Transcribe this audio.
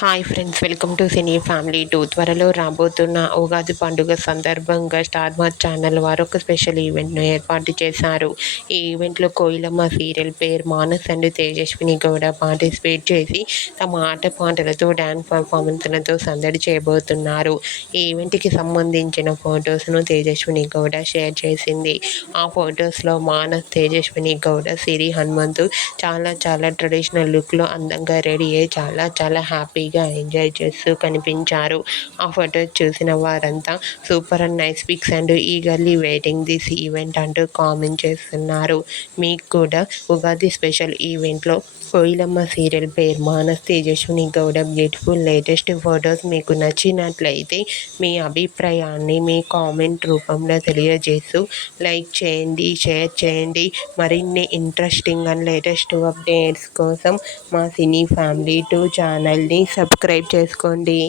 Hi friends, welcome to cine family 2. త్వరలో రాబోతున్న ఉగాది పండుగ సందర్భంగా స్టార్ మా ఛానల్ వారు ఒక స్పెషల్ ఈవెంట్ను ఏర్పాటు చేశారు. ఈ ఈవెంట్లో కోయిలమ్మ సీరియల్ పేరు మానస్ అండ్ తేజస్విని గౌడ పార్టిసిపేట్ చేసి తమ ఆటపాటలతో డ్యాన్స్ పర్ఫార్మెన్స్లతో సందడి చేయబోతున్నారు. ఈ ఈవెంట్కి సంబంధించిన ఫొటోస్ను తేజస్విని గౌడ షేర్ చేసింది. ఆ ఫొటోస్లో మానస్, తేజస్విని గౌడ, సిరి హనుమంతు చాలా ట్రెడిషనల్ లుక్లో అందంగా రెడీ అయ్యి చాలా హ్యాపీగా ఎంజాయ్ చేస్తూ కనిపించారు. ఆ ఫొటోస్ చూసిన వారంతా super and nice pics and eagerly waiting this event అంటూ కామెంట్ చేస్తున్నారు. మీకు కూడా ఉగాది స్పెషల్ ఈవెంట్లో కోయిలమ్మ సీరియల్ పేరు Manas, Tejaswini Gowda beautiful latest photos మీకు నచ్చినట్లయితే మీ అభిప్రాయాన్ని మీ కామెంట్ రూపంలో తెలియజేస్తూ లైక్ చేయండి, షేర్ చేయండి. మరిన్ని ఇంట్రెస్టింగ్ అండ్ లేటెస్ట్ అప్డేట్స్ కోసం మా సినీ ఫ్యామిలీ 2 ఛానల్ని సబ్స్క్రైబ్ చేసుకోండి.